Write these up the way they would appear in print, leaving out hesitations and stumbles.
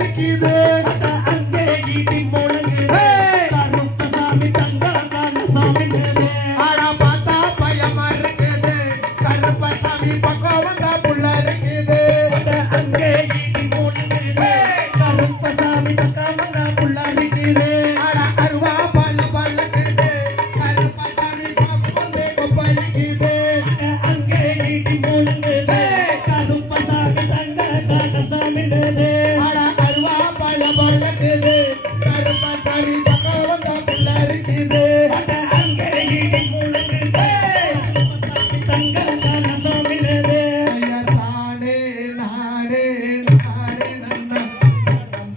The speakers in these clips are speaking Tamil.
பலிக்குது அங்கே இடி முழங்குது கருப்பசாமி தங்க கண்ணசாமி ஆனா பார்த்தா பயமா இருக்குது கருப்பசாமி பக்கம் வந்தா புள்ள இருக்குது அங்கே இடி முழங்குது கருப்பசாமி தங்க வந்தா புள்ள இருக்குது ஆனா அருவா பல்ல பல்லக்குது கருப்பசாமி பக்கம் வந்து பலிக்குது அங்கே இடி முழங்குது கருப்பசாமி தங்க கண்ணசாமி ஆனா அருவா பல்ல பல்லக்குது கருப்பசாமி பக்கம் வந்தா புள்ள இருக்குது அங்கே இடி முழங்குது கருப்பசாமி தங்க கண்ணசாமி தானே நானே நானே நன்னா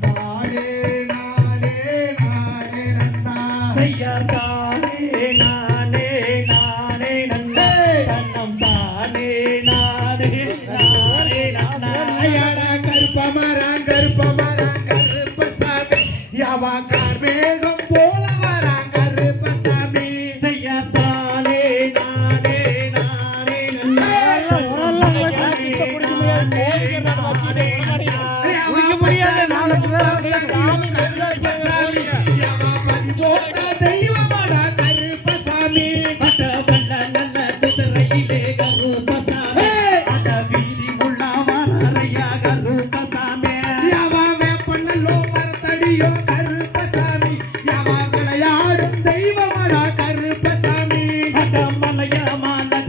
தானே நானே நானே நன்னா செய்யாதானே நானே நானே நன்னா தன்னம் தானே நானே நானே நன்னா ஐயடா கருப்பமரான் கருப்பசாமி யாவா கார்மேகம் போல வரான் கருப்பசாமி செய்யாதானே நானே நானே நன்னா குடிக்க முடியாது நாளைக்கு கருப்பசாமி யாவா பரிபோட்ட தெய்வமடா கருப்பசாமி பட்டவல்ல நல்ல குதிரையிலே கருப்பசாமி அட வீதி உள்ள வரையா கருப்பசாமி யாவா வேப்பனல்லோ மரத்தடியோ கருப்பசாமி யாவா விளையாடும் தெய்வமடா கருப்பசாமி அட மலையாள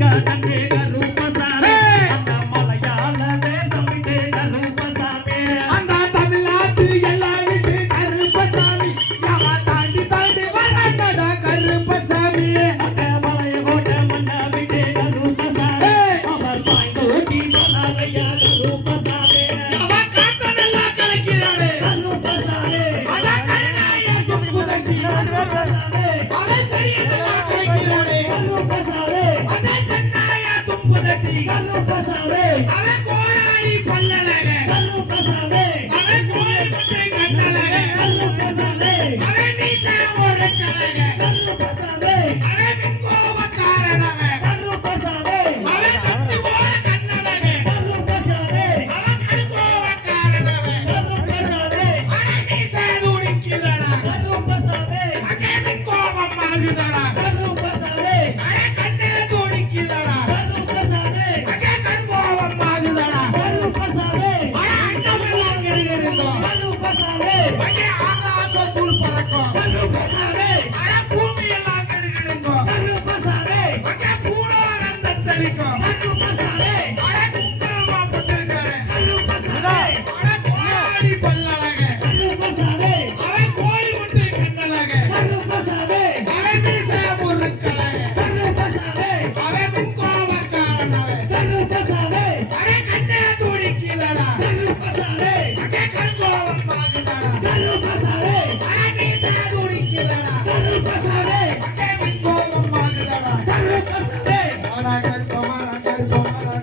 கணங்கே கருப்பசாமி அட மலையாள தேசம் விட்டு கருப்பசாமி அந்த தமிழ்நாட்டு எல்லாம் விட்டு கருப்பசாமி யாவா தாண்டி தாண்டி வராண்டடா கருப்பசாமி அட மலைய கோட்டை மண்ண விட்டு கருப்பசாமி அவர் பாய்ந்தோட்டி வரையா கருப்பசாமி யாவா காட்டனெல்லாம் கலக்கிறானே கருப்பசாமி அட கருணாய தும்புதட்டி கருப்பசாமி அவன் சரியெல்லாம் கலக்கிறானே கருப்பசாமி அட சென்னாய தும்புதட்டி கருப்பசாமி அவன் கோடாரி பல்லலக கருப்பசாமி அவன் கோயில் முட்டை கண்ணலக கருப்பசாமி அவன் மீச ஒரு கலக கருப்பசாமி அவன் மின்கோபக்காரனவ கருப்பசாமி அவன் கத்து போல கண்ணலக கருப்பசாமி அவன் கடுகோபக்காரனவ கருப்பசாமி அவன் மீச துடிக்குதடா கருப்பசாமி அங்கே மின்கோபம் ஆகுதடா கருப்பசாமி அவன் கண்ணே துடிக்குதடா கருப்பசாமி அங்கே கடுகோபம் ஆகுதடா கருப்பசாமி அவன் அண்டமெல்லாம் கெடுகெடுக்கும் கருப்பசாமி அங்கே ஆகாசத்துள் பறக்கும் கருப்பசாமி அவன் பூமியெல்லாம் கெடுகெடுக்கும் கருப்பசாமி அங்கே பூலோகந்த தெளிக்கும் கருப்பசாமி அவன் குங்குமமா போட்டிருக்காரு கருப்பசாமி அவன் கோடாரி பல்லலக கருப்பசாமி அவன் கோழி முட்டை கண்ணலக கருப்பசாமி அவன் மீச முறுக்கலக கருப்பசாமி அவன் மின்கோபக்காரனவ கருப்பசாமி அவன் கண்ணே துடிக்குதடா கருப்பசாமி அங்கே கடுகோபம் ஆகுதடா கருப்பசாமி அவன் மீச துடிக்குதடா கருப்பசாமி அங்கே மின்கோபம் ஆகுதடா கருப்பசாமி ஆனா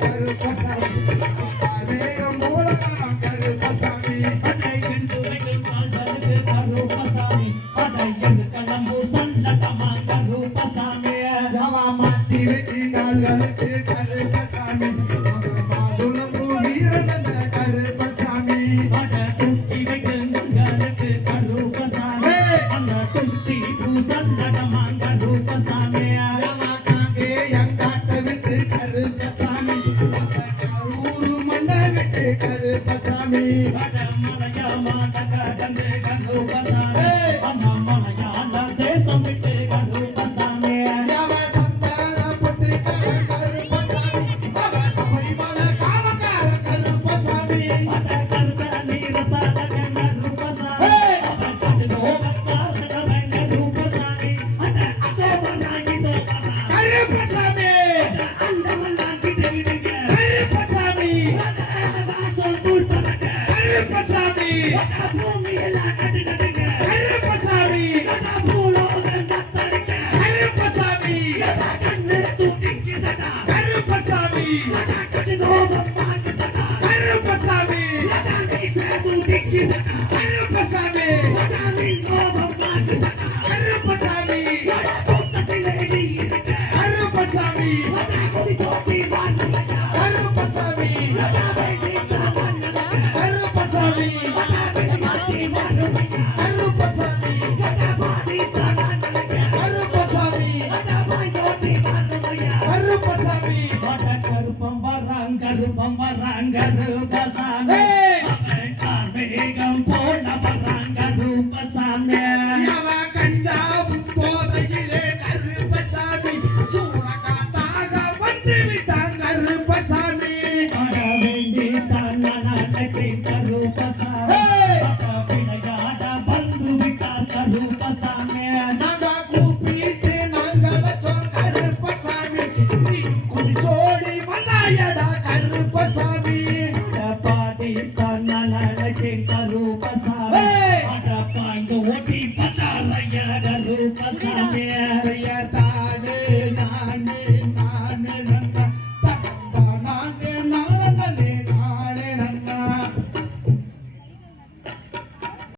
கருப்பசாமி மேகம் போல வரான் கருப்பசாமி அடை என்று வைக்கும் வாழ்வதற்கு கருப்பசாமி அடை என்று கிளம்பு சல்லட்டமா கருப்பசாமி யாவா மாத்தி வெட்டி கால்களுக்கு கருப்பசாமி மாதுளம் வீரனந்த கருப்பசாமி அட துட்டி வைக்கும் உங்களுக்கு கருப்பசாமி அந்த துட்டி பூ சல்லட்டமா கருப்பசாமி யாவா காங்கே எங்காட்ட விட்டு கருப்பசாமி கரூரு மண்ண விட்டு கருப்பசாமி அட மலையாள கடந்து கருப்பசாமி அம்மா மலையாள தேசம் விட்டு கருப்பசாமி யாவா சந்தான பொட்டு கருப்பசாமி யாவா சபரிமலை காவக்கார கருப்பசாமி அட கருப்ப நீரத்தால கருப்பசாமி அட கடுகோபக்காரன கருப்பசாமி அட அகோவனாகி தோக்கறா கருப்பசாமி அண்டமெல்லாம் கிட்ட விடுங்க கருப்பசாமி அட வாசல் தூள் பறக்க கருப்பசாமி அட பூமி எல்லாம் கட்டுங்க கருப்பசாமி அட பூலோகம் தத்தளிக்க கருப்பசாமி அட கண்ணு தூக்கிக்கிட்டடா கருப்பசாமி அட கடுகோபம் மாட்டுடா கருப்பசாமி அட மீச தூக்கிக்கிட்டடா கருப்பசாமி அட